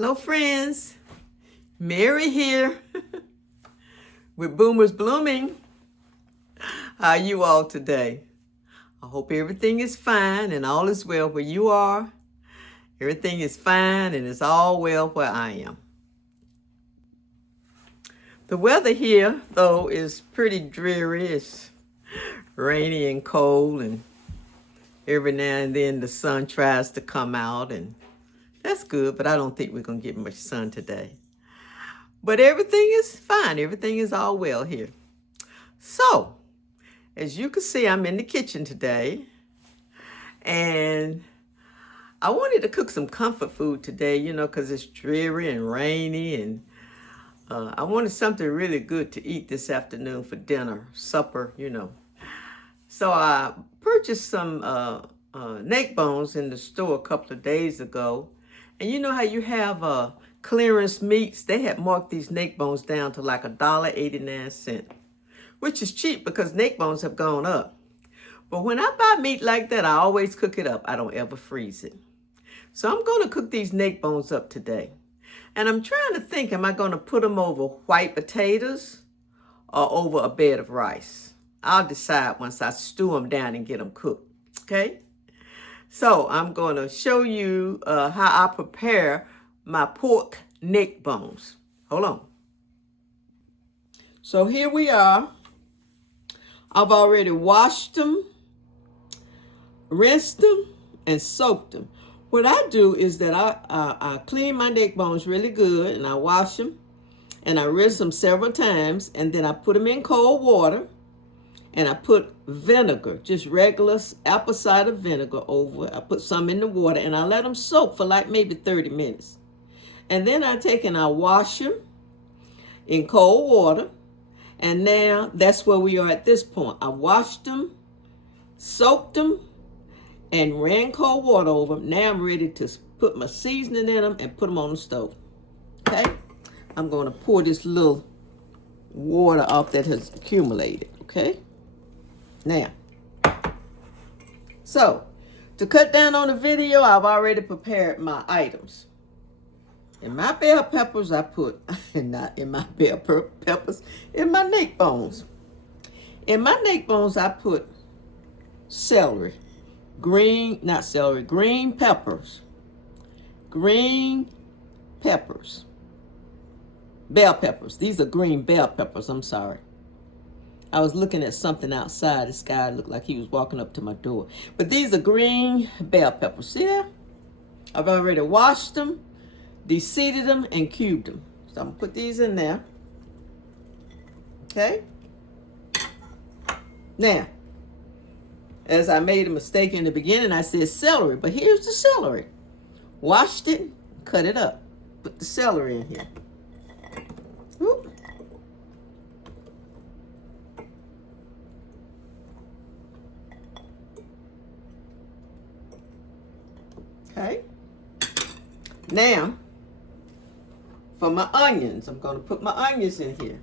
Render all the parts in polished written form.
Hello, friends. Mary here with Boomers Blooming. How are you all today? I hope everything is fine and all is well where you are. Everything is fine and it's all well where I am. The weather here, though, is pretty dreary. It's rainy and cold, and every now and then the sun tries to come out, and that's good, but I don't think we're going to get much sun today. But everything is fine. Everything is all well here. So, as you can see, I'm in the kitchen today. And I wanted to cook some comfort food today, because it's dreary and rainy. And I wanted something really good to eat this afternoon for dinner, supper. So I purchased some neck bones in the store a couple of days ago. And you know how you have clearance meats? They had marked these neck bones down to like $1.89, which is cheap because neck bones have gone up. But when I buy meat like that, I always cook it up. I don't ever freeze it. So I'm going to cook these neck bones up today. And I'm trying to think, am I going to put them over white potatoes or over a bed of rice? I'll decide once I stew them down and get them cooked. Okay? So I'm going to show you how I prepare my pork neck bones. Hold on. So here we are. I've already washed them, rinsed them, and soaked them. What I do is that I clean my neck bones really good, and I wash them, and I rinse them several times, and then I put them in cold water, and I put vinegar, just regular apple cider vinegar over. I put some in the water, and I let them soak for like maybe 30 minutes. And then I take and I wash them in cold water. And now that's where we are at this point. I washed them, soaked them, and ran cold water over them. Now I'm ready to put my seasoning in them and put them on the stove. Okay? I'm going to pour this little water off that has accumulated. Okay? Now, so to cut down on the video, I've already prepared my items. In my bell peppers, I put, not in my bell peppers, in my neck bones. In my neck bones, I put celery, green peppers. Green peppers. Bell peppers. These are green bell peppers, I'm sorry. I was looking at something outside. This guy looked like he was walking up to my door. But these are green bell peppers. See there? I've already washed them, de-seeded them, and cubed them. So I'm going to put these in there. Okay? Now, as I made a mistake in the beginning, I said celery. But here's the celery. Washed it, cut it up. Put the celery in here. Whoop. Okay. Now, for my onions, I'm going to put my onions in here.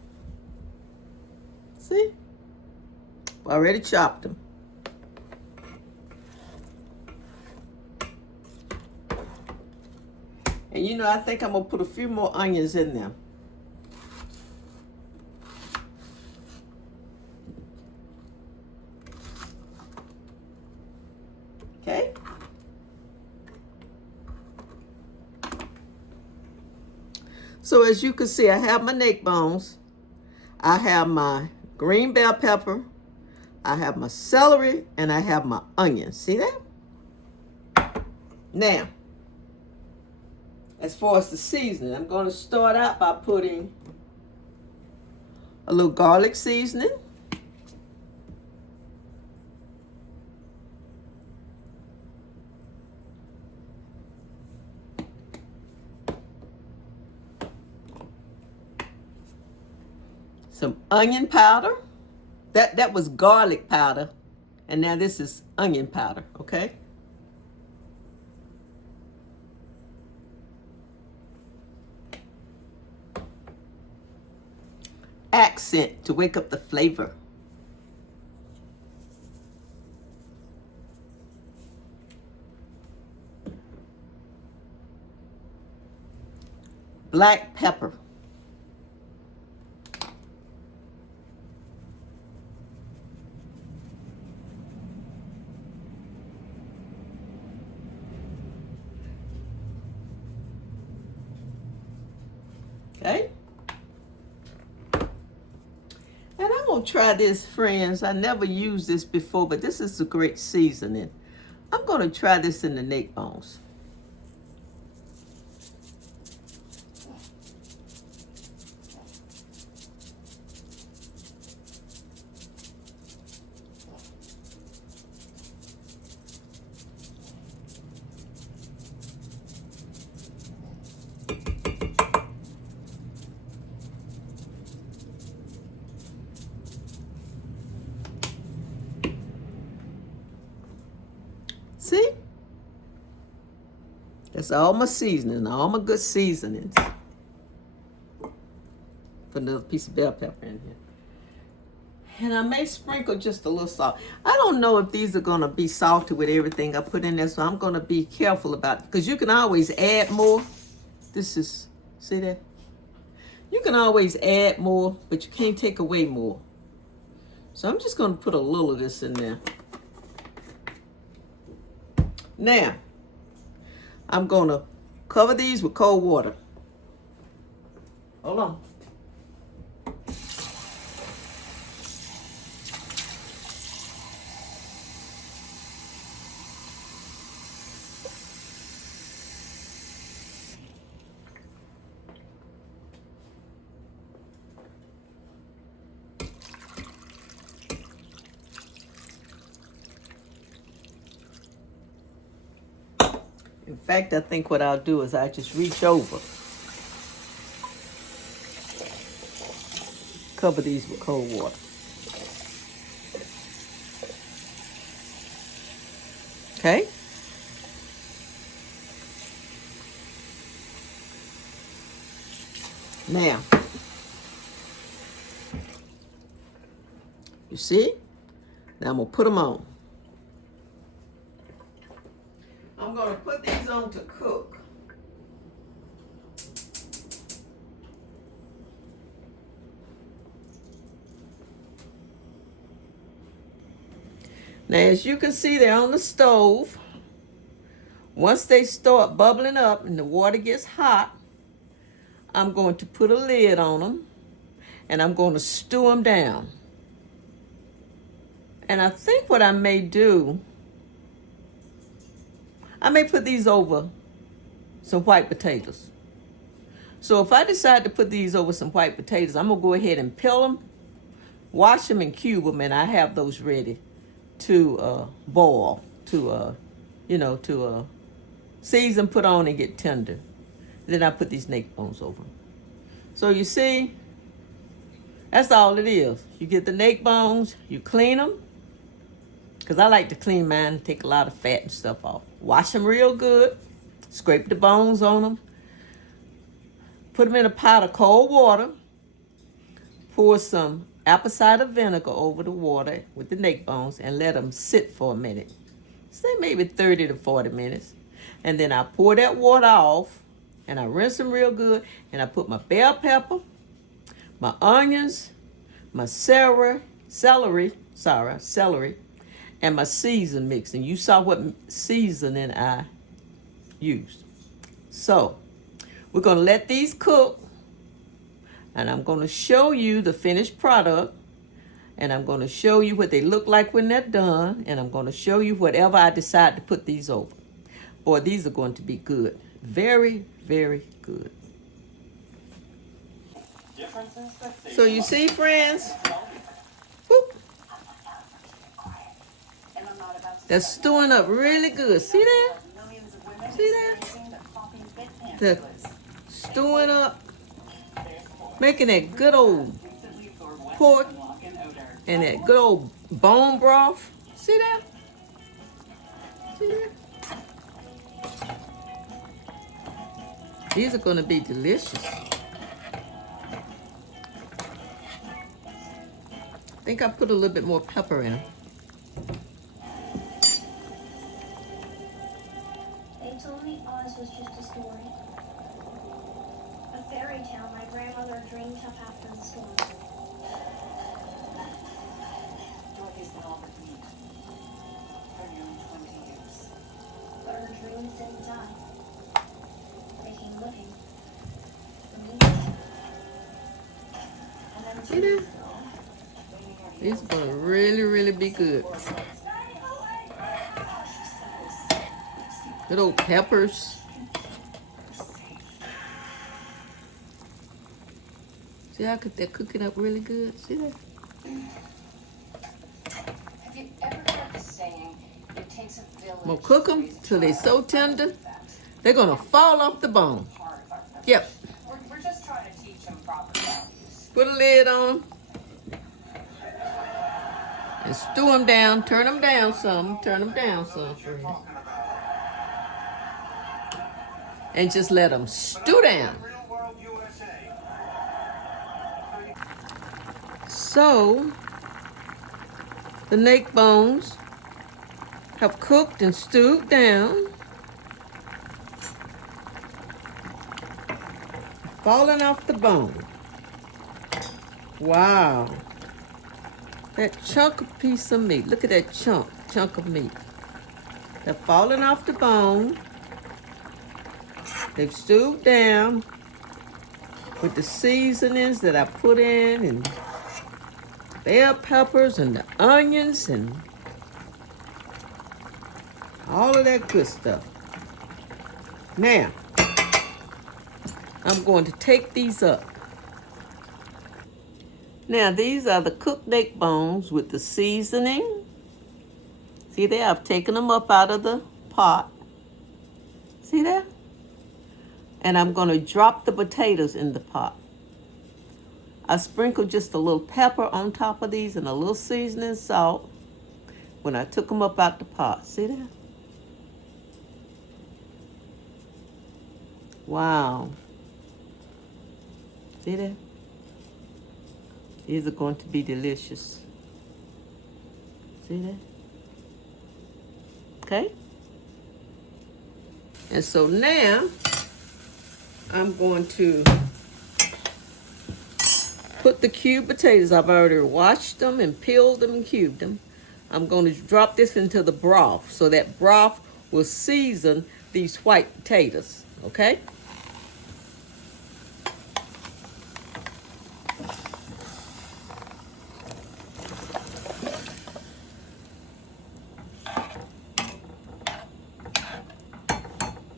See? I already chopped them. And I think I'm going to put a few more onions in there. Okay? So as you can see, I have my neck bones. I have my green bell pepper. I have my celery, and I have my onions. See that? Now, as far as the seasoning, I'm going to start out by putting a little garlic seasoning. Some onion powder. That was garlic powder. And now this is onion powder, okay? Accent to wake up the flavor. black pepper. Okay. And I'm going to try this, friends. I never used this before, but this is a great seasoning. I'm going to try this in the neck bones. See? That's all my seasoning, all my good seasonings. Put another piece of bell pepper in here. And I may sprinkle just a little salt. I don't know if these are going to be salty with everything I put in there, so I'm going to be careful about it. Because you can always add more. This is, see that? You can always add more, but you can't take away more. So I'm just going to put a little of this in there. Now, I'm going to cover these with cold water. Hold on. In fact, I think what I'll do is I just reach over. Cover these with cold water. Okay? Now, you see? Now I'm going to put them on. I'm going to put these on to cook. Now, as you can see, they're on the stove. Once they start bubbling up and the water gets hot, I'm going to put a lid on them and I'm going to stew them down. And I think what I may do, I may put these over some white potatoes. So if I decide to put these over some white potatoes, I'm going to go ahead and peel them, wash them and cube them, and I have those ready to boil, to season, put on, and get tender. Then I put these neck bones over them. So you see, that's all it is. You get the neck bones, you clean them, because I like to clean mine and take a lot of fat and stuff off. Wash them real good, scrape the bones on them, put them in a pot of cold water, pour some apple cider vinegar over the water with the neck bones and let them sit for a minute. Say maybe 30 to 40 minutes. And then I pour that water off and I rinse them real good and I put my bell pepper, my onions, my celery, and my season mix. And you saw what seasoning I used. So we're going to let these cook. And I'm going to show you the finished product. And I'm going to show you what they look like when they're done. And I'm going to show you whatever I decide to put these over. Boy, these are going to be good. Very, very good. So you see, friends? Whoop. They're stewing up really good. See that? See that? They're stewing up. Making that good old pork and that good old bone broth. See that? See that? These are going to be delicious. I think I put a little bit more pepper in. They told me Oz was just a story. A fairy tale my grandmother dreamed of after the storm. Dorothy's been all but me for nearly 20 years. But her dreams didn't die. They came living for me. And then 2 years ago, It's gonna really, really be good. Little peppers. See how they're cooking up really good? See that? Have you ever heard the saying, it takes a village I'm gonna cook them till they're so tender, they're gonna fall off the bone. Yep. We're just trying to teach them proper values. Put a lid on and stew them down. Turn them down some. Turn them down some. And just let them stew down. So, the neck bones have cooked and stewed down. Falling off the bone. Wow. That chunk of piece of meat. Look at that chunk of meat. They're falling off the bone. They've stewed down with the seasonings that I put in and bell peppers and the onions and all of that good stuff. Now, I'm going to take these up. Now, these are the cooked neck bones with the seasoning. See there? I've taken them up out of the pot. See there? And I'm going to drop the potatoes in the pot. I sprinkled just a little pepper on top of these and a little seasoning salt when I took them up out the pot. See that? Wow. See that? These are going to be delicious. See that? Okay? And so now, I'm going to put the cubed potatoes. I've already washed them and peeled them and cubed them. I'm going to drop this into the broth so that broth will season these white potatoes. Okay?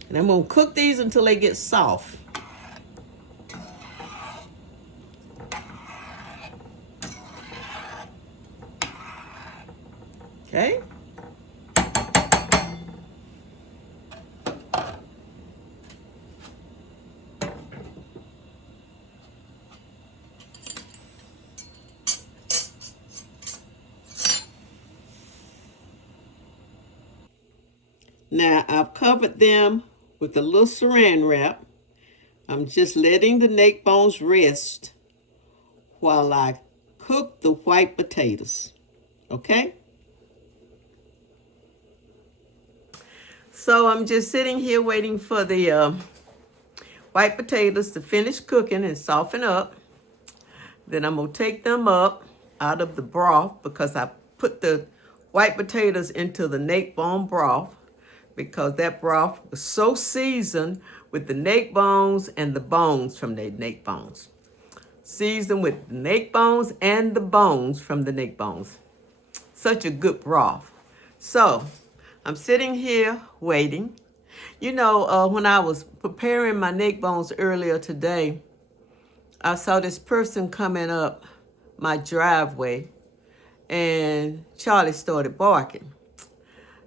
And I'm going to cook these until they get soft. Okay? Now, I've covered them with a little saran wrap. I'm just letting the neck bones rest while I cook the white potatoes. Okay? So I'm just sitting here waiting for the white potatoes to finish cooking and soften up. Then I'm going to take them up out of the broth because I put the white potatoes into the neck bone broth because that broth was so seasoned with the neck bones and the bones from the neck bones. Seasoned with the neck bones and the bones from the neck bones. Such a good broth. So, I'm sitting here waiting. You know, when I was preparing my neck bones earlier today, I saw this person coming up my driveway and Charlie started barking.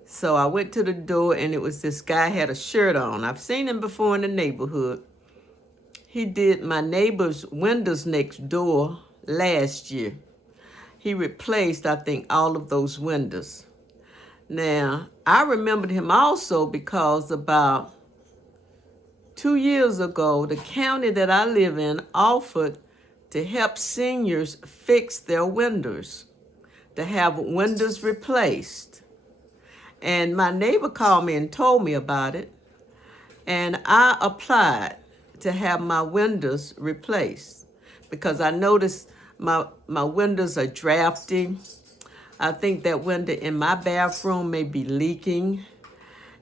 So I went to the door and it was this guy had a shirt on. I've seen him before in the neighborhood. He did my neighbor's windows next door last year. He replaced, I think, all of those windows. Now, I remembered him also because about 2 years ago, the county that I live in offered to help seniors fix their windows, to have windows replaced. And my neighbor called me and told me about it. And I applied to have my windows replaced because I noticed my windows are drafty. I think that window in my bathroom may be leaking.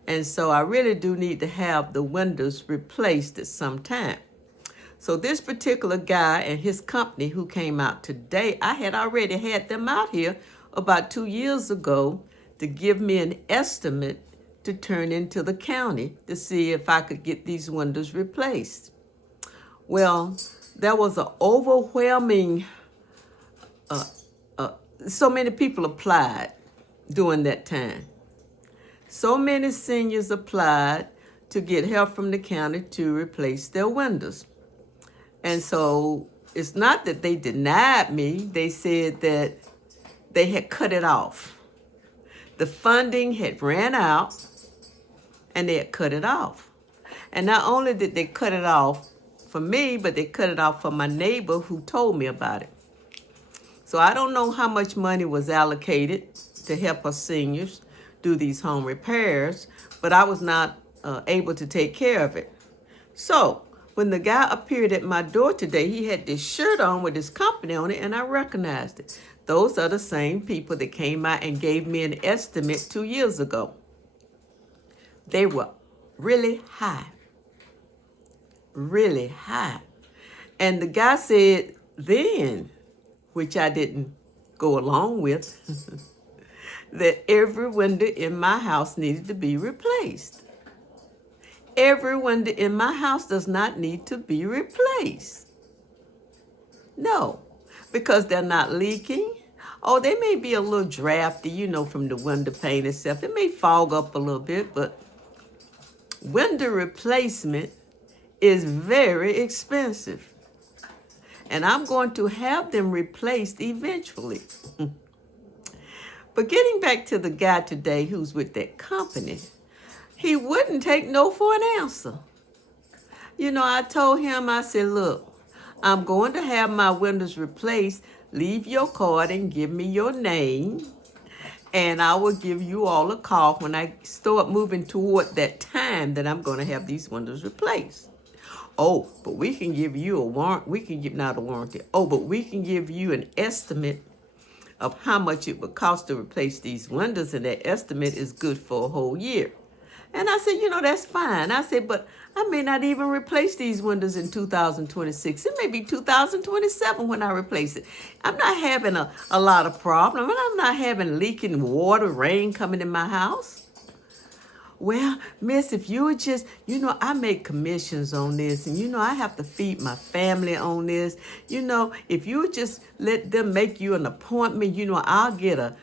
And so I really do need to have the windows replaced at some time. So this particular guy and his company who came out today, I had already had them out here about 2 years ago to give me an estimate to turn into the county to see if I could get these windows replaced. Well, there was an overwhelming, so many people applied during that time. So many seniors applied to get help from the county to replace their windows. And so it's not that they denied me, they said that they had cut it off. The funding had ran out and they had cut it off. And not only did they cut it off for me, but they cut it off for my neighbor who told me about it. So I don't know how much money was allocated to help us seniors do these home repairs, but I was not able to take care of it. So when the guy appeared at my door today, he had this shirt on with his company on it, and I recognized it. Those are the same people that came out and gave me an estimate 2 years ago. They were really high. Really high. And the guy said then, which I didn't go along with, that every window in my house needed to be replaced. Every window in my house does not need to be replaced. No, because they're not leaking. Oh, they may be a little drafty, from the window pane itself. It may fog up a little bit, but window replacement is very expensive. And I'm going to have them replaced eventually. But getting back to the guy today who's with that company, he wouldn't take no for an answer. I told him, I said, look, I'm going to have my windows replaced. Leave your card and give me your name. And I will give you all a call when I start moving toward that time that I'm going to have these windows replaced. Oh, but we can give you a warrant. We can give not a warranty. Oh, but we can give you an estimate of how much it would cost to replace these windows. And that estimate is good for a whole year. And I said, that's fine. I said, but I may not even replace these windows in 2026. It may be 2027 when I replace it. I'm not having a lot of problem. And I'm not having leaking water, rain coming in my house. Well, miss, if you would just, I make commissions on this. And, I have to feed my family on this. If you would just let them make you an appointment, I'll get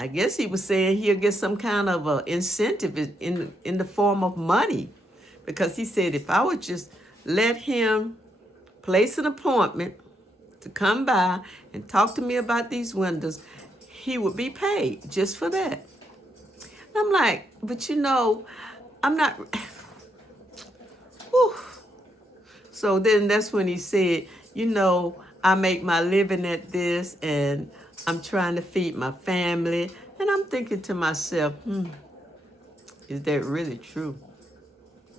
I guess he was saying he'll get some kind of incentive in the form of money. Because he said if I would just let him place an appointment to come by and talk to me about these windows, he would be paid just for that. And I'm like, but I'm not. Whew. So then that's when he said, I make my living at this and I'm trying to feed my family. And I'm thinking to myself, is that really true?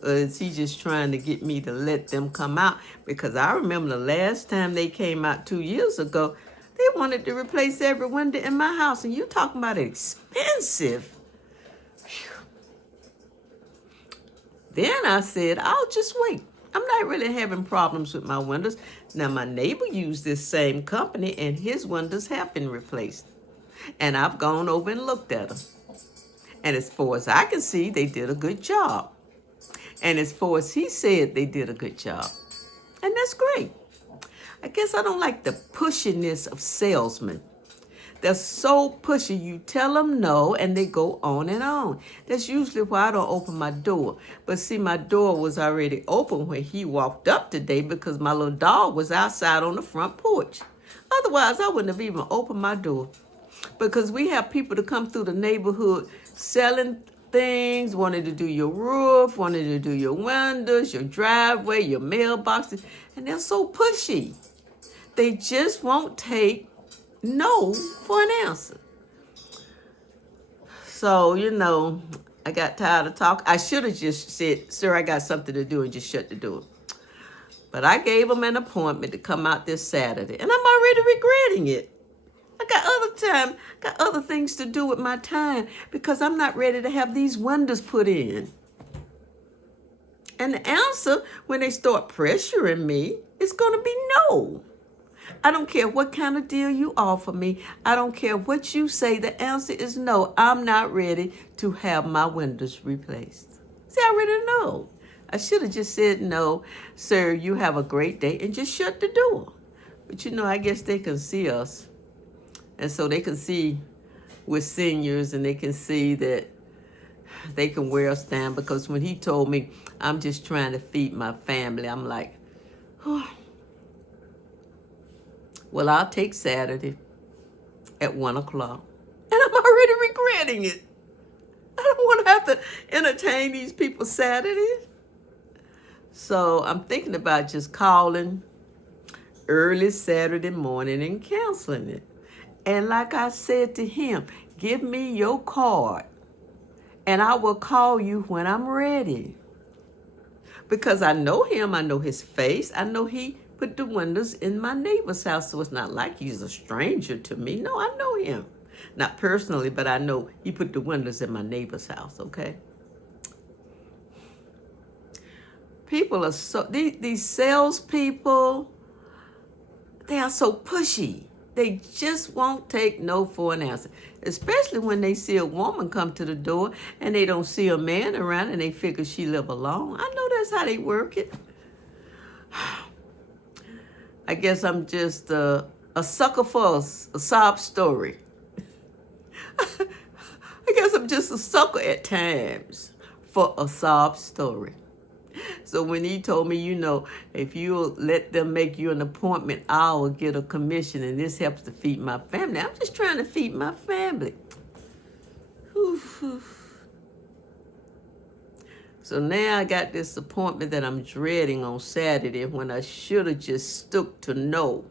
Or is he just trying to get me to let them come out? Because I remember the last time they came out 2 years ago, they wanted to replace every window in my house. And you're talking about expensive. Whew. Then I said, I'll just wait. I'm not really having problems with my windows. Now, my neighbor used this same company, and his windows have been replaced. And I've gone over and looked at them. And as far as I can see, they did a good job. And as far as he said, they did a good job. And that's great. I guess I don't like the pushiness of salesmen. They're so pushy. You tell them no, and they go on and on. That's usually why I don't open my door. But see, my door was already open when he walked up today because my little dog was outside on the front porch. Otherwise, I wouldn't have even opened my door. Because we have people to come through the neighborhood selling things, wanting to do your roof, wanting to do your windows, your driveway, your mailboxes. And they're so pushy. They just won't take no for an answer. So, I got tired of talking. I should have just said, sir, I got something to do and just shut the door. But I gave them an appointment to come out this Saturday, and I'm already regretting it. I got other things to do with my time because I'm not ready to have these windows put in. And the answer, when they start pressuring me, is going to be no. I don't care what kind of deal you offer me. I don't care what you say. The answer is no. I'm not ready to have my windows replaced. See, I already know. I should have just said no, sir, you have a great day, and just shut the door. But I guess they can see us. And so they can see we're seniors, and they can see that they can wear us down. Because when he told me, I'm just trying to feed my family, I'm like, oh. Well, I'll take Saturday at 1 o'clock. And I'm already regretting it. I don't want to have to entertain these people Saturdays. So I'm thinking about just calling early Saturday morning and canceling it. And like I said to him, give me your card and I will call you when I'm ready. Because I know him, I know his face, I know he put the windows in my neighbor's house, so it's not like he's a stranger to me. No, I know him. Not personally, but I know he put the windows in my neighbor's house, okay? People are so, these salespeople, they are so pushy. They just won't take no for an answer, especially when they see a woman come to the door and they don't see a man around and they figure she live alone. I know that's how they work it. I guess I'm just a sucker for a sob story. I guess I'm just a sucker at times for a sob story. So when he told me, if you let them make you an appointment, I will get a commission, and this helps to feed my family. I'm just trying to feed my family. So now I got this appointment that I'm dreading on Saturday when I should have just stuck to no.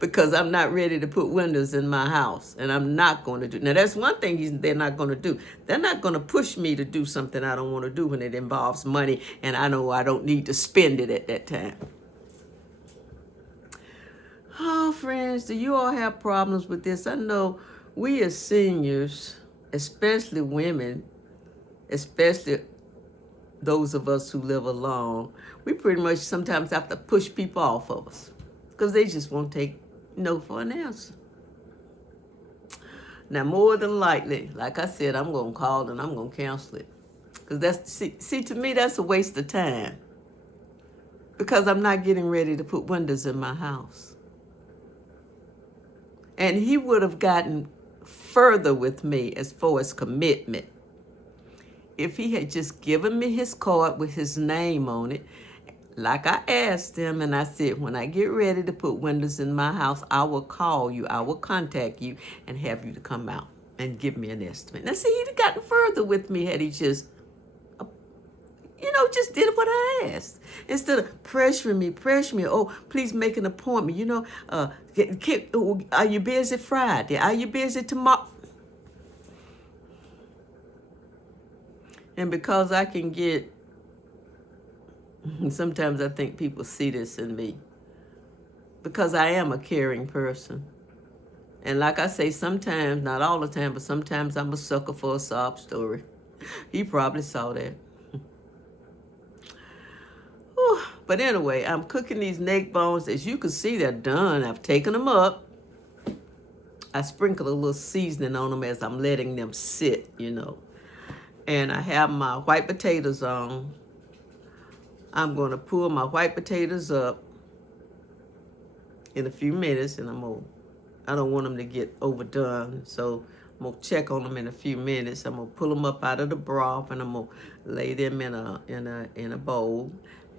Because I'm not ready to put windows in my house, and I'm not going to do. Now, that's one thing they're not going to do. They're not going to push me to do something I don't want to do when it involves money, and I know I don't need to spend it at that time. Oh, friends, do you all have problems with this? I know we as seniors, especially women, especially those of us who live alone, we pretty much sometimes have to push people off of us because they just won't take no for an answer. Now, more than likely, like I said, I'm going to call and I'm going to cancel it. Because see, to me, that's a waste of time. Because I'm not getting ready to put windows in my house. And he would have gotten further with me as far as commitment if he had just given me his card with his name on it. Like I asked him, and I said, when I get ready to put windows in my house, I will call you, I will contact you, and have you to come out and give me an estimate. Now, see, he'd have gotten further with me had he just, just did what I asked. Instead of pressuring me, oh, please make an appointment. Are you busy Friday? Are you busy tomorrow? And because I can get, sometimes I think people see this in me, because I am a caring person. And like I say, sometimes, not all the time, but sometimes I'm a sucker for a sob story. He probably saw that. But anyway, I'm cooking these neck bones. As you can see, they're done. I've taken them up. I sprinkle a little seasoning on them as I'm letting them sit, And I have my white potatoes on. I'm going to pull my white potatoes up in a few minutes, and I don't want them to get overdone, so I'm going to check on them in a few minutes. I'm going to pull them up out of the broth, and I'm going to lay them in a bowl,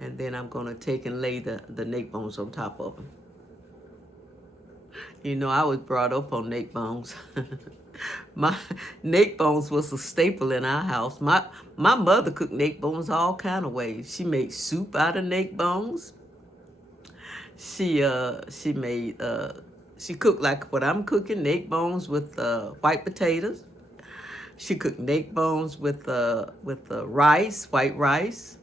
and then I'm going to take and lay the neck bones on top of them. I was brought up on neck bones. My neck bones was a staple in our house. My mother cooked neck bones all kind of ways. She made soup out of neck bones. She cooked like what I'm cooking, neck bones with white potatoes. She cooked neck bones with rice, white rice.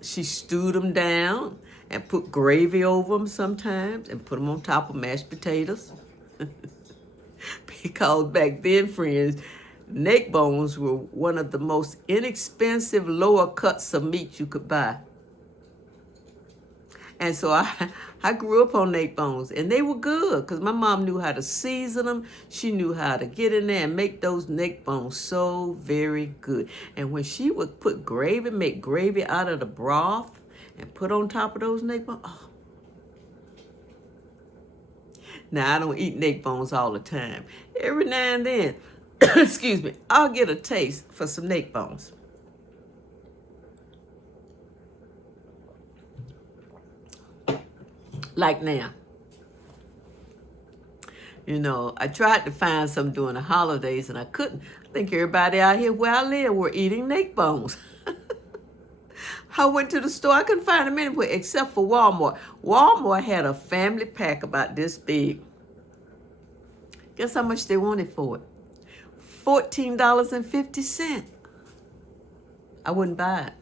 She stewed them down and put gravy over them sometimes and put them on top of mashed potatoes. Because back then, friends, neck bones were one of the most inexpensive lower cuts of meat you could buy. And so I grew up on neck bones, and they were good because my mom knew how to season them. She knew how to get in there and make those neck bones so very good. And when she would put gravy, make gravy out of the broth and put on top of those neck bones, oh. Now, I don't eat neck bones all the time. Every now and then, excuse me, I'll get a taste for some neck bones. Like now. You know, I tried to find some during the holidays and I couldn't. I think everybody out here where I live were eating neck bones. I went to the store. I couldn't find them anywhere except for Walmart. Walmart had a family pack about this big. Guess how much they wanted for it? $14.50. I wouldn't buy it.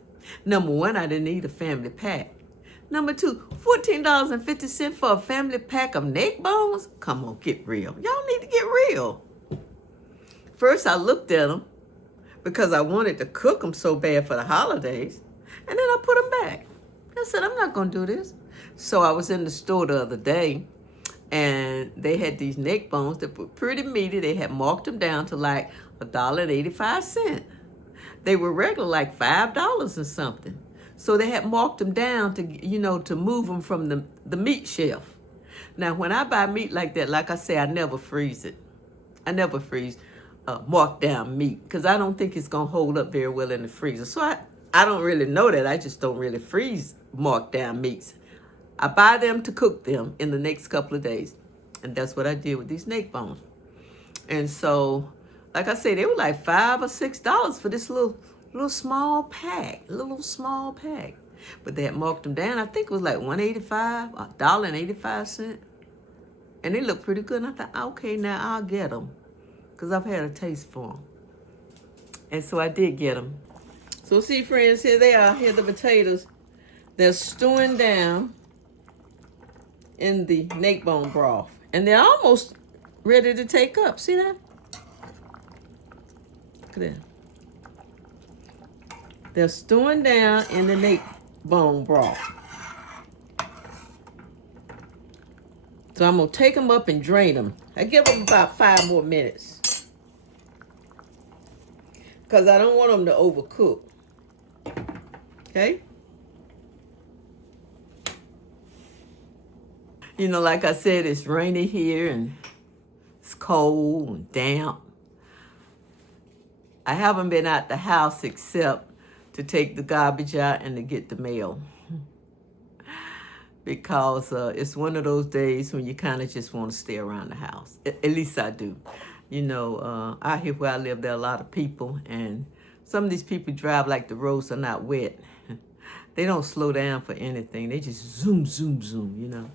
Number one, I didn't need a family pack. Number two, $14.50 for a family pack of neck bones? Come on, get real. Y'all need to get real. First, I looked at them because I wanted to cook them so bad for the holidays. And then I put them back. I said, I'm not going to do this. So I was in the store the other day, and they had these neck bones that were pretty meaty. They had marked them down to like $1.85. They were regular like $5 or something. So they had marked them down to, you know, to move them from the meat shelf. Now, when I buy meat like that, like I say, I never freeze it. I never freeze marked down meat because I don't think it's going to hold up very well in the freezer. So I don't really know that. I just don't really freeze marked down meats. I buy them to cook them in the next couple of days. And that's what I did with these neck bones. And so, like I say, they were like $5 or $6 for this little small pack, But they had marked them down. I think it was like $1.85, $1.85. And they looked pretty good. And I thought, okay, now I'll get them because I've had a taste for them. And so I did get them. So see, friends, here they are. Here are the potatoes. They're stewing down in the neck bone broth. And they're almost ready to take up. See that? Look at that. They're stewing down in the neck bone broth. So I'm going to take them up and drain them. I give them about 5 more minutes. Because I don't want them to overcook. Okay? You know, like I said, it's rainy here and it's cold and damp. I haven't been out the house except to take the garbage out and to get the mail. Because it's one of those days when you kind of just want to stay around the house. At least I do. You know, out here where I live, there are a lot of people. And some of these people drive like the roads are not wet. They don't slow down for anything. They just zoom, zoom, zoom, you know.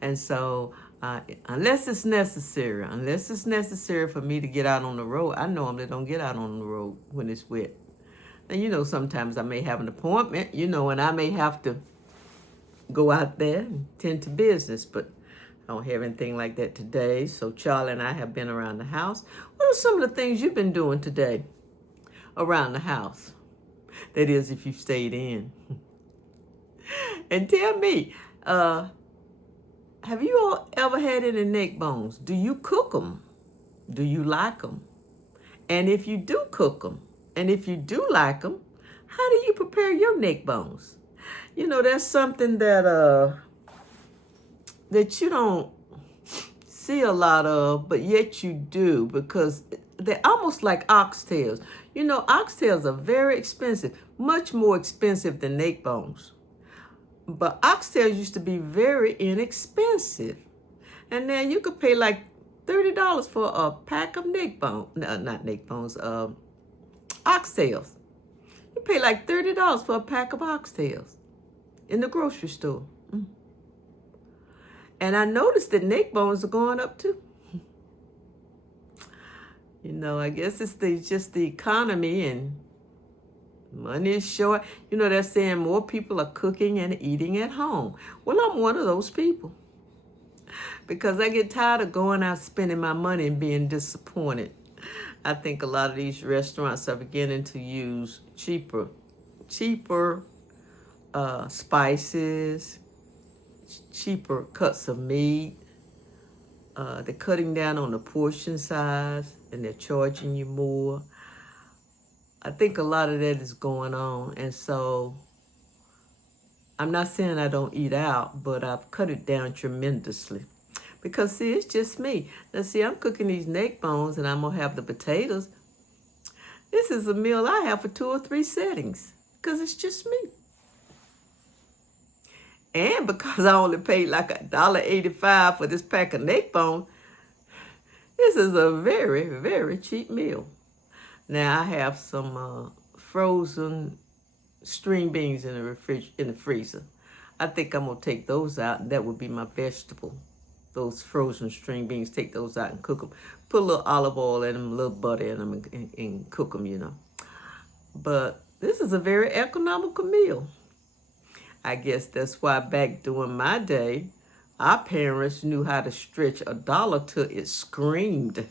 And so unless it's necessary for me to get out on the road, I normally don't get out on the road when it's wet. And, you know, sometimes I may have an appointment, you know, and I may have to go out there and tend to business, but I don't have anything like that today. So Charlie and I have been around the house. What are some of the things you've been doing today around the house? That is, if you've stayed in. And tell me, have you all ever had any neck bones? Do you cook them? Do you like them? And if you do cook them, and if you do like them, how do you prepare your neck bones? You know, that's something that that you don't see a lot of, but yet you do, because they're almost like oxtails. You know, oxtails are very expensive, much more expensive than neck bones. But oxtails used to be very inexpensive. And then you could pay like $30 for a pack of neck bones. No, not neck bones, oxtails. You pay like $30 for a pack of oxtails in the grocery store. And I noticed that neck bones are going up too. You know, I guess it's just the economy and Money is short. You know, they're saying more people are cooking and eating at home. Well, I'm one of those people because I get tired of going out spending my money and being disappointed. I think a lot of these restaurants are beginning to use cheaper spices, cheaper cuts of meat. They're cutting down on the portion size and they're charging you more. I think a lot of that is going on. And so I'm not saying I don't eat out, but I've cut it down tremendously. Because, see, it's just me. Now, see, I'm cooking these neck bones and I'm going to have the potatoes. This is a meal I have for 2 or 3 settings because it's just me. And because I only paid like $1.85 for this pack of neck bones, this is a very, very cheap meal. Now, I have some frozen string beans in the freezer. I think I'm going to take those out, and that would be my vegetable. Those frozen string beans, take those out and cook them. Put a little olive oil in them, a little butter in them, and cook them, you know. But this is a very economical meal. I guess that's why back during my day, our parents knew how to stretch $1 till it screamed.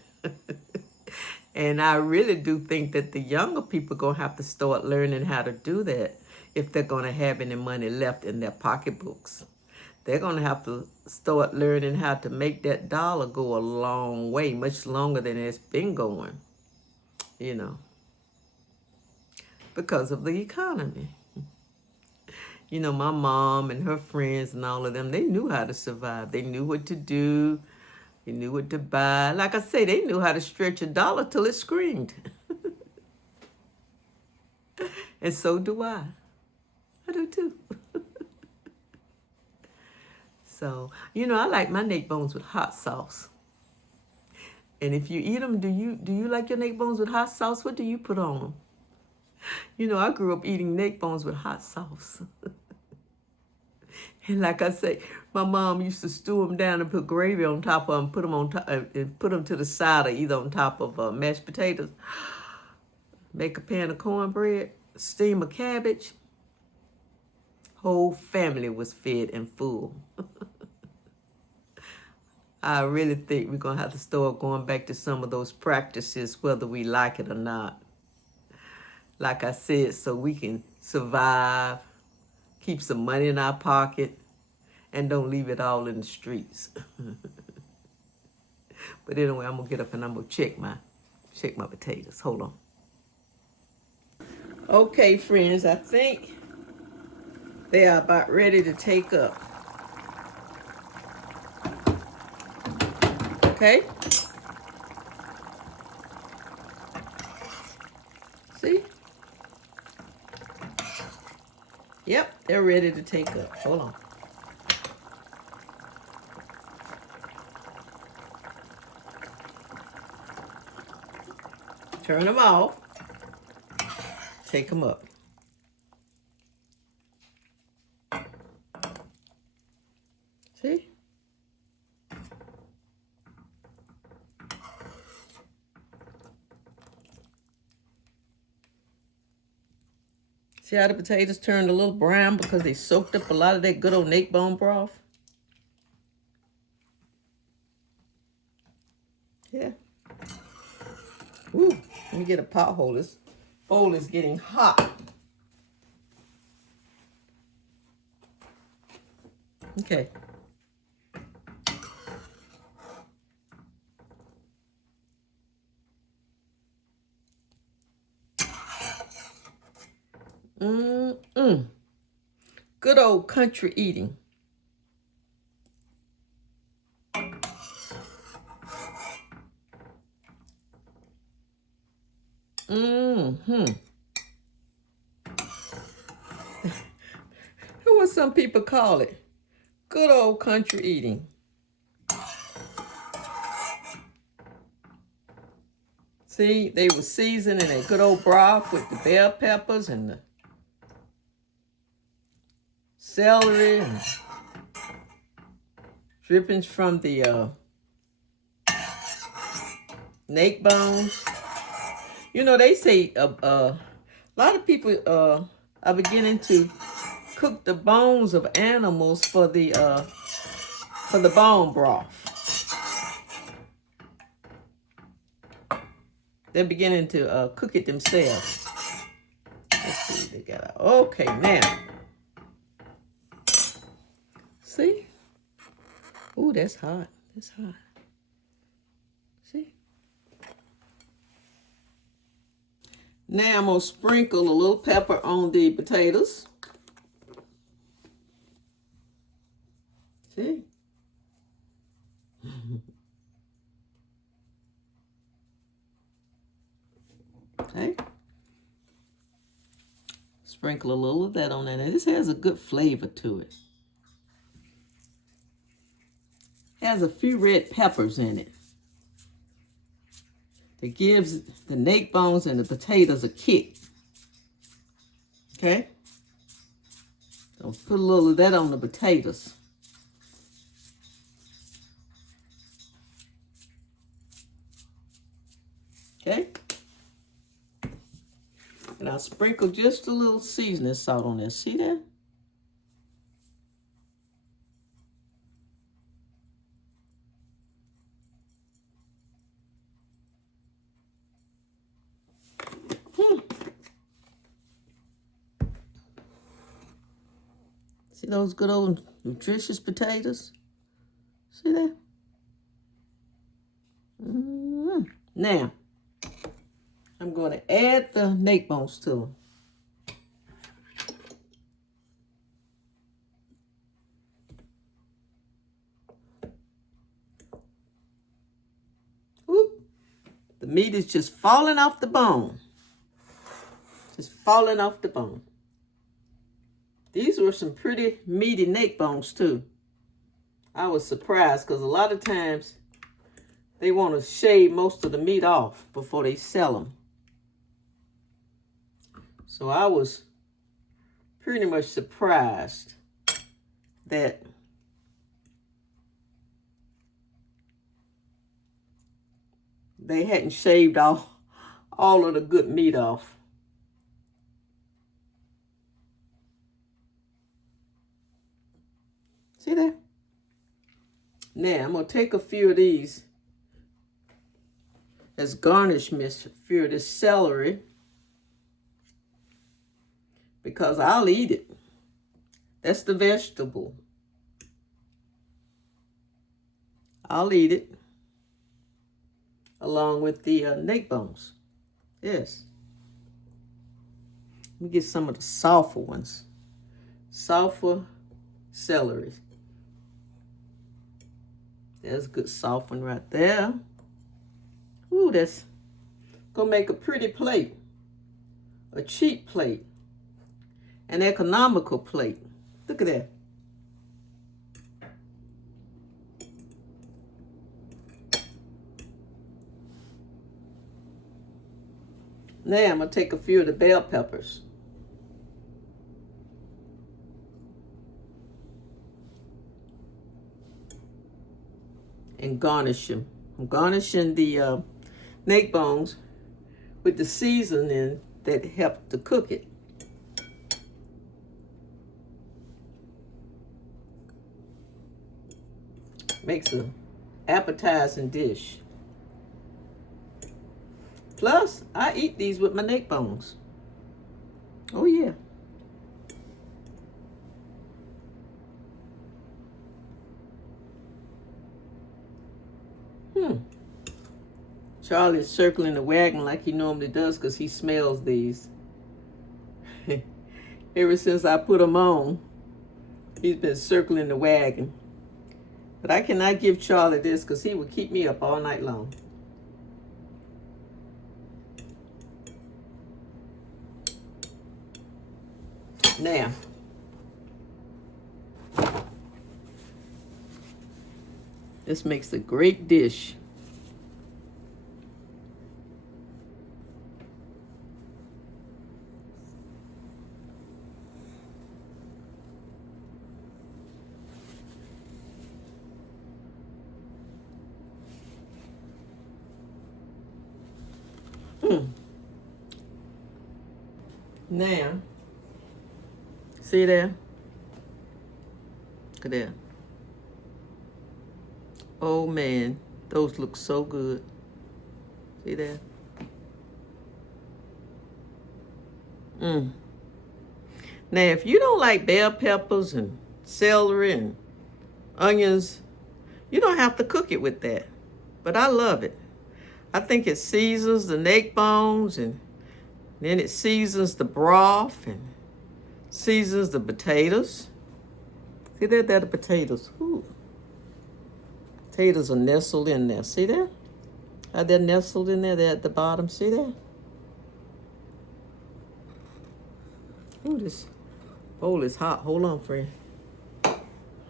And I really do think that the younger people are going to have to start learning how to do that if they're going to have any money left in their pocketbooks. They're going to have to start learning how to make that dollar go a long way, much longer than it's been going, you know, because of the economy. You know, my mom and her friends and all of them, they knew how to survive. They knew what to do. They knew what to buy. Like I say, they knew how to stretch $1 till it screamed. And so do I. I do too. So, you know, I like my neck bones with hot sauce. And if you eat them, do you like your neck bones with hot sauce? What do you put on them? You know, I grew up eating neck bones with hot sauce. And like I say, my mom used to stew them down and put gravy on top of them, put them on top, and put them to the side or either on top of mashed potatoes. Make a pan of cornbread, steam a cabbage. Whole family was fed and full. I really think we're going to have to start going back to some of those practices, whether we like it or not. Like I said, so we can survive, keep some money in our pocket, and don't leave it all in the streets. But anyway, I'm going to get up and I'm going to check my potatoes. Hold on. Okay, friends, I think they are about ready to take up. Okay? See? Yep, they're ready to take up. Hold on. Turn them off. Take them up. See? See how the potatoes turned a little brown because they soaked up a lot of that good old neck bone broth? Yeah. Ooh, let me get a pot holder. This bowl is getting hot. Okay. Good old country eating. What some people call it? Good old country eating. See, they were seasoning a good old broth with the bell peppers and the celery and drippings from the neck bones. You know, they say A lot of people are beginning to cook the bones of animals for the bone broth. They're beginning to cook it themselves. Let's see, they got okay now. See? Ooh, that's hot. That's hot. See? Now I'm gonna sprinkle a little pepper on the potatoes. See? Okay. Sprinkle a little of that on there. Now, this has a good flavor to it. It has a few red peppers in it. That gives the neck bones and the potatoes a kick. Okay? So put a little of that on the potatoes. Okay? And I'll sprinkle just a little seasoning salt on there. See that? See those good old nutritious potatoes? See that? Now, I'm going to add the neck bones to them. Whoop. The meat is just falling off the bone. Just falling off the bone. These were some pretty meaty neck bones too. I was surprised because a lot of times they want to shave most of the meat off before they sell them. So I was pretty much surprised that they hadn't shaved all of the good meat off. See that? Now I'm going to take a few of these as garnishments, a few of this celery, because I'll eat it. That's the vegetable. I'll eat it along with the neck bones. Yes. Let me get some of the softer ones. Softer celery. There's a good soft one right there. Ooh, that's gonna make a pretty plate. A cheap plate. An economical plate. Look at that. Now I'm gonna take a few of the bell peppers. And garnish them. I'm garnishing the neck bones with the seasoning that helped to cook it. Makes an appetizing dish. Plus, I eat these with my neck bones. Oh yeah. Charlie's circling the wagon like he normally does because he smells these. Ever since I put them on, he's been circling the wagon. But I cannot give Charlie this because he would keep me up all night long. Now, this makes a great dish. Now, see there? Look at that. Oh man, those look so good. See that? Now, if you don't like bell peppers and celery and onions, you don't have to cook it with that. But I love it. I think it seasons the neck bones, and then it seasons the broth and seasons the potatoes. See that? They're the potatoes. Ooh. Potatoes are nestled in there. See that? How they're nestled in there? They're at the bottom. See that? Ooh, this bowl is hot. Hold on, friend.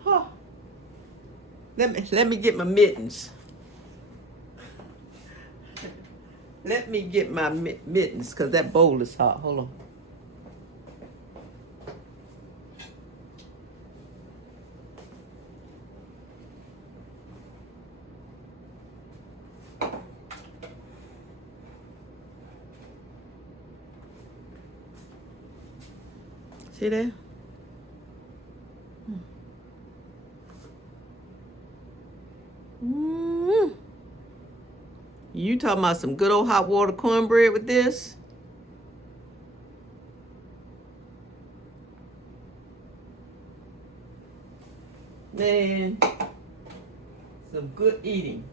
Huh. Let me get my mittens. Let me get my mittens, because that bowl is hot. Hold on. See that? You talking about some good old hot water cornbread with this? Man, some good eating.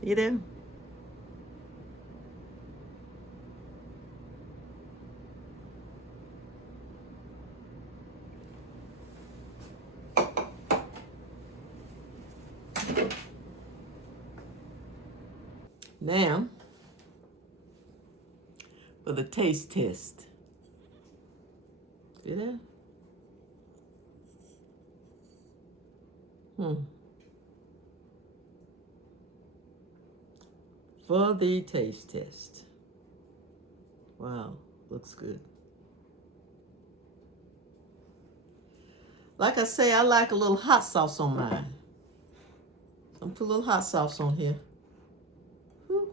You there? Now, for the taste test. See that? For the taste test. Wow, looks good. Like I say, I like a little hot sauce on mine. I'm put a little hot sauce on here. Whew.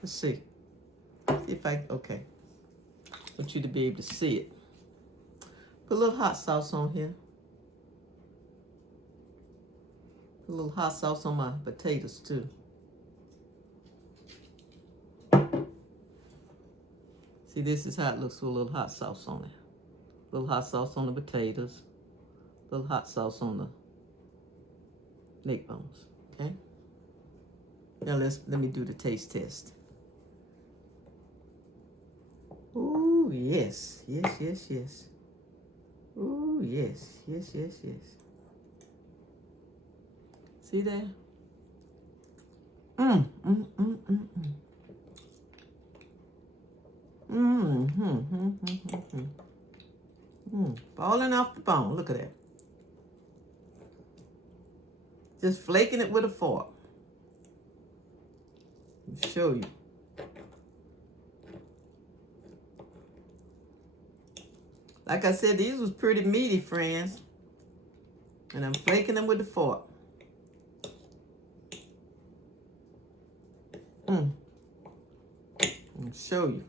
Let's see. See if okay. I want you to be able to see it. Put a little hot sauce on here. Put a little hot sauce on my potatoes too. See, this is how it looks with a little hot sauce on it. A little hot sauce on the potatoes. A little hot sauce on the neck bones. Okay? Now let me do the taste test. Ooh, yes. Yes, yes, yes. Ooh, yes. Yes, yes, yes. See that? Falling off the bone. Look at that. Just flaking it with a fork. I'll show you. Like I said, these was pretty meaty, friends. And I'm flaking them with the fork. I'll show you.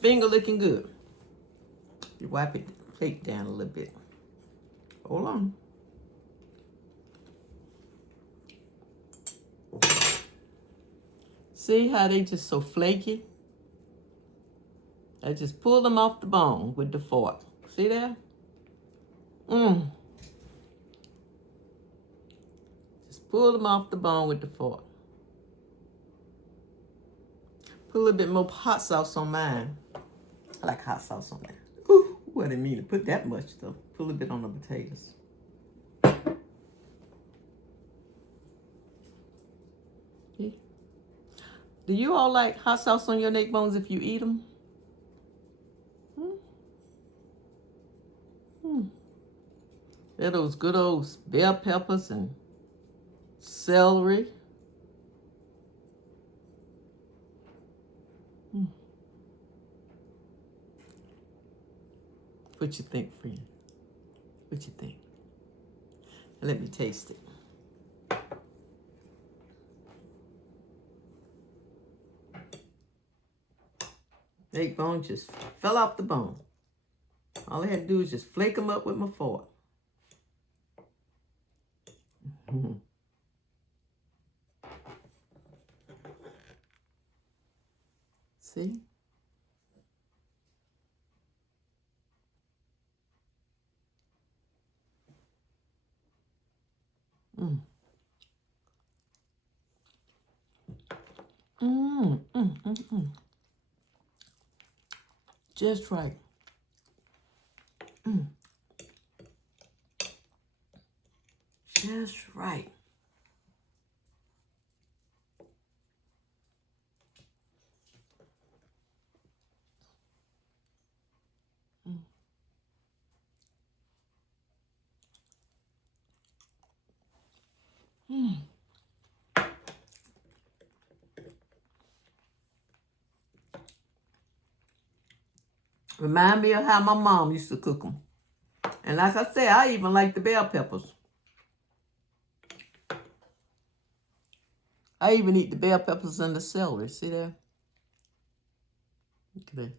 Finger looking good. You wipe it, plate down a little bit. Hold on. See how they just so flaky? I just pull them off the bone with the fork. See that? Just pull them off the bone with the fork. Put a little bit more hot sauce on mine. I like hot sauce on there. Ooh, I didn't mean to put that much though. Put a little bit on the potatoes. Yeah. Do you all like hot sauce on your neck bones if you eat them? They're those good old bell peppers and celery. What you think, friend? What you think? Let me taste it. Neckbone just fell off the bone. All I had to do is just flake them up with my fork. See? Mm. Just right. Just right. Remind me of how my mom used to cook them. And like I said, I even like the bell peppers. I even eat the bell peppers and the celery. See there? Look at that.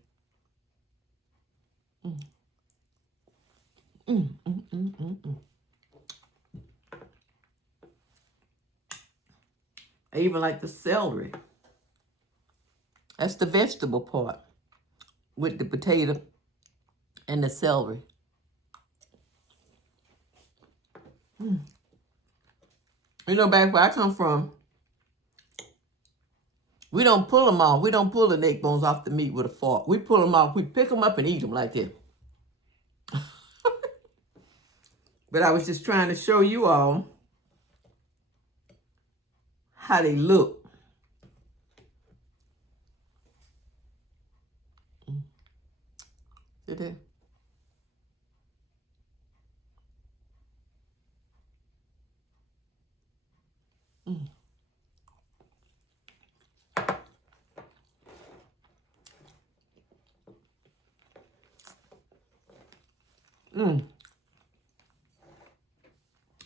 I even like the celery. That's the vegetable part with the potato and the celery. You know, back where I come from, we don't pull them off. We don't pull the neck bones off the meat with a fork. We pull them off. We pick them up and eat them like that. But I was just trying to show you all how they look. See there?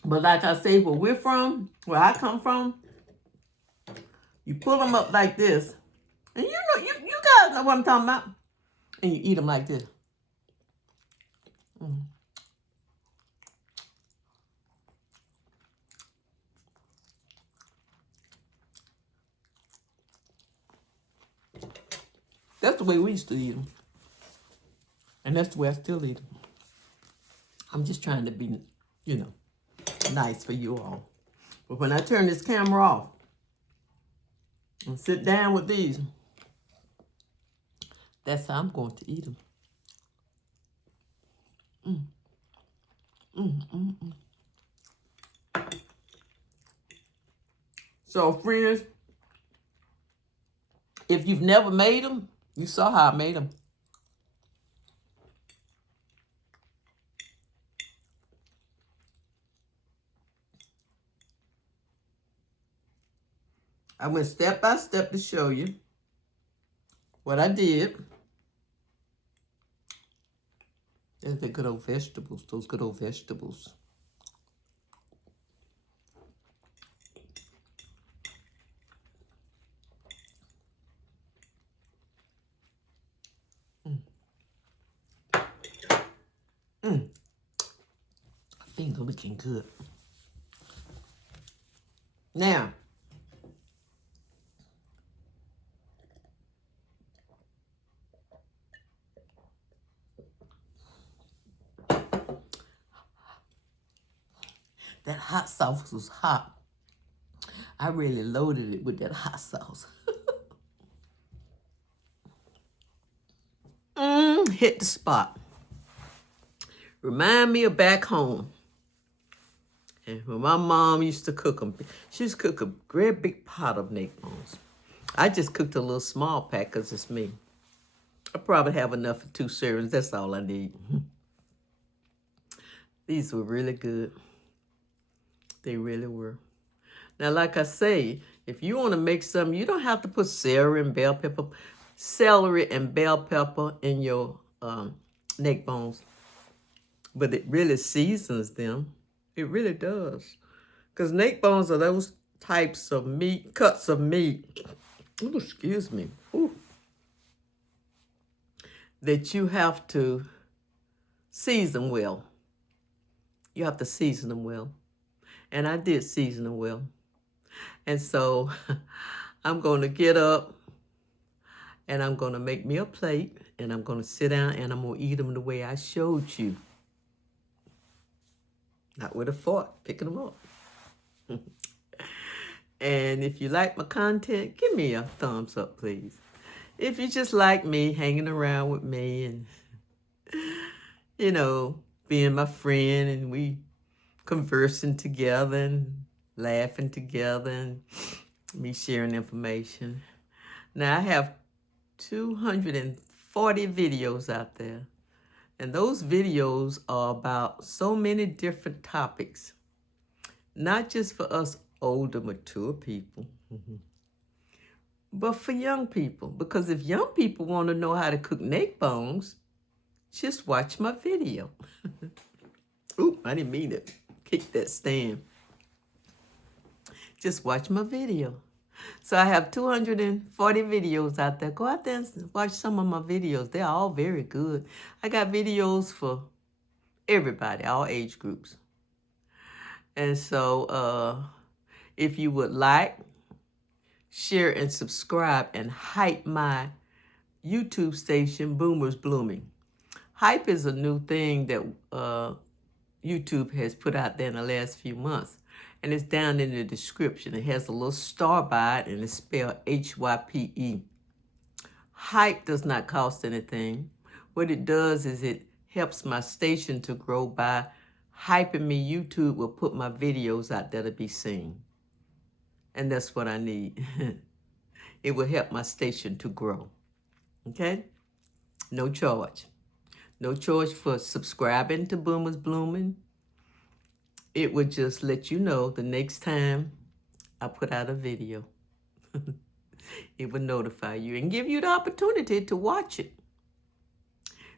But like I say, where I come from, you pull them up like this. And you know, you guys know what I'm talking about. And you eat them like this. That's the way we used to eat them. And that's the way I still eat them. I'm just trying to be, you know, nice for you all. But when I turn this camera off and sit down with these, that's how I'm going to eat them. So, friends, if you've never made them, you saw how I made them. I went step by step to show you what I did. There's the good old vegetables, those good old vegetables. Finger looking good. Now, that hot sauce was hot. I really loaded it with that hot sauce. Hit the spot. Remind me of back home. And when my mom used to cook them, she used to cook a great big pot of neckbones. I just cooked a little small pack because it's me. I probably have enough for 2 servings. That's all I need. These were really good. They really were. Now, like I say, if you want to make something, you don't have to put celery and bell pepper. celery and bell pepper in your neck bones. But it really seasons them. It really does. Because neck bones are those types of meat, cuts of meat. Ooh, excuse me. Ooh. That you have to season well. You have to season them well. And I did season them well. And so I'm going to get up and I'm going to make me a plate and I'm going to sit down and I'm going to eat them the way I showed you. Not with a fork, picking them up. And if you like my content, give me a thumbs up, please. If you just like me, hanging around with me and, you know, being my friend and we conversing together and laughing together and me sharing information. Now, I have 240 videos out there. And those videos are about so many different topics. Not just for us older, mature people, but for young people. Because if young people want to know how to cook neck bones, just watch my video. Oop, I didn't mean to kick that stand. Just watch my video. So I have 240 videos out there. Go out there and watch some of my videos. They're all very good. I got videos for everybody, all age groups. And so if you would like, share and subscribe and hype my YouTube station, Boomers Blooming. Hype is a new thing that YouTube has put out there in the last few months. And it's down in the description. It has a little star by it and it's spelled HYPE. Hype does not cost anything. What it does is it helps my station to grow by hyping me. YouTube will put my videos out there to be seen. And that's what I need. It will help my station to grow. Okay? No charge. No charge for subscribing to Boomers Blooming. It would just let you know the next time I put out a video. It would notify you and give you the opportunity to watch it.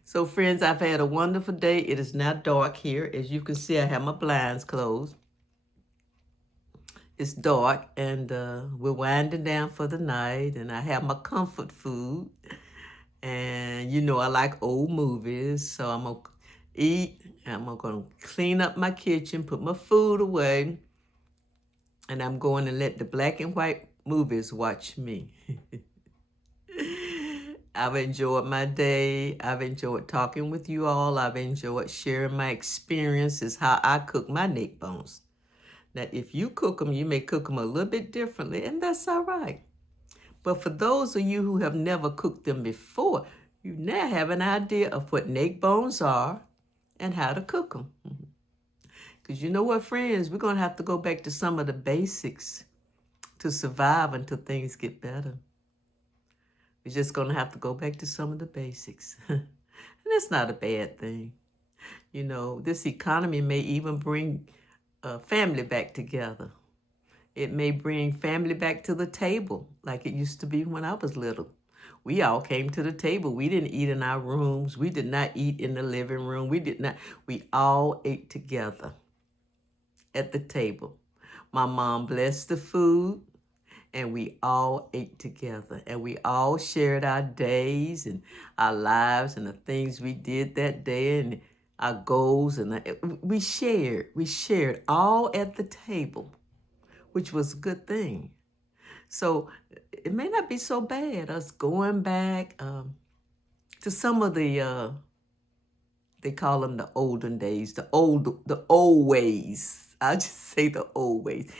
So friends, I've had a wonderful day. It is now dark here. As you can see, I have my blinds closed. It's dark and we're winding down for the night and I have my comfort food. And you know I like old movies, so I'm going to eat. I'm going to clean up my kitchen, put my food away, and I'm going to let the black and white movies watch me. I've enjoyed my day. I've enjoyed talking with you all. I've enjoyed sharing my experiences, how I cook my neck bones. Now, if you cook them, you may cook them a little bit differently, and that's all right. But for those of you who have never cooked them before, you now have an idea of what neck bones are and how to cook them. Because you know what, friends? We're going to have to go back to some of the basics to survive until things get better. We're just going to have to go back to some of the basics. And that's not a bad thing. You know, this economy may even bring family back together. It may bring family back to the table like it used to be when I was little. We all came to the table. We didn't eat in our rooms. We did not eat in the living room. We all ate together at the table. My mom blessed the food and we all ate together. And we all shared our days and our lives and the things we did that day and our goals. And we shared all at the table, which was a good thing. So it may not be so bad, us going back to some of the, they call them the olden days, the old ways. I'll just say the old ways.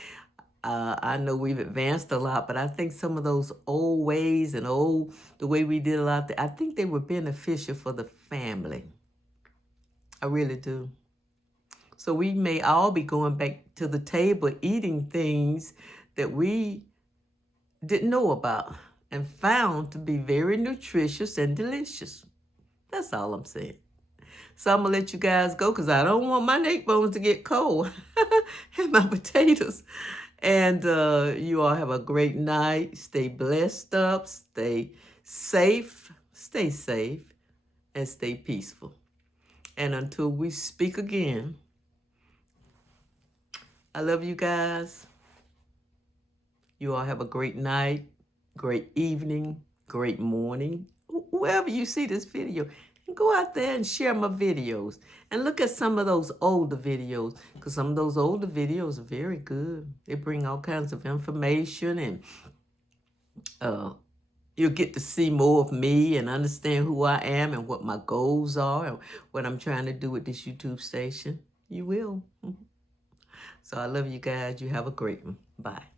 I know we've advanced a lot, but I think some of those old ways and the way we did a lot, I think they were beneficial for the family. I really do. So we may all be going back to the table eating things that we didn't know about and found to be very nutritious and delicious. That's all I'm saying. So I'm going to let you guys go because I don't want my neck bones to get cold and my potatoes. And you all have a great night. Stay blessed up. Stay safe, and stay peaceful. And until we speak again, I love you guys. You all have a great night, great evening, great morning. Wherever you see this video, go out there and share my videos. And look at some of those older videos, because some of those older videos are very good. They bring all kinds of information, and you'll get to see more of me and understand who I am and what my goals are and what I'm trying to do with this YouTube station. You will. So I love you guys. You have a great one. Bye.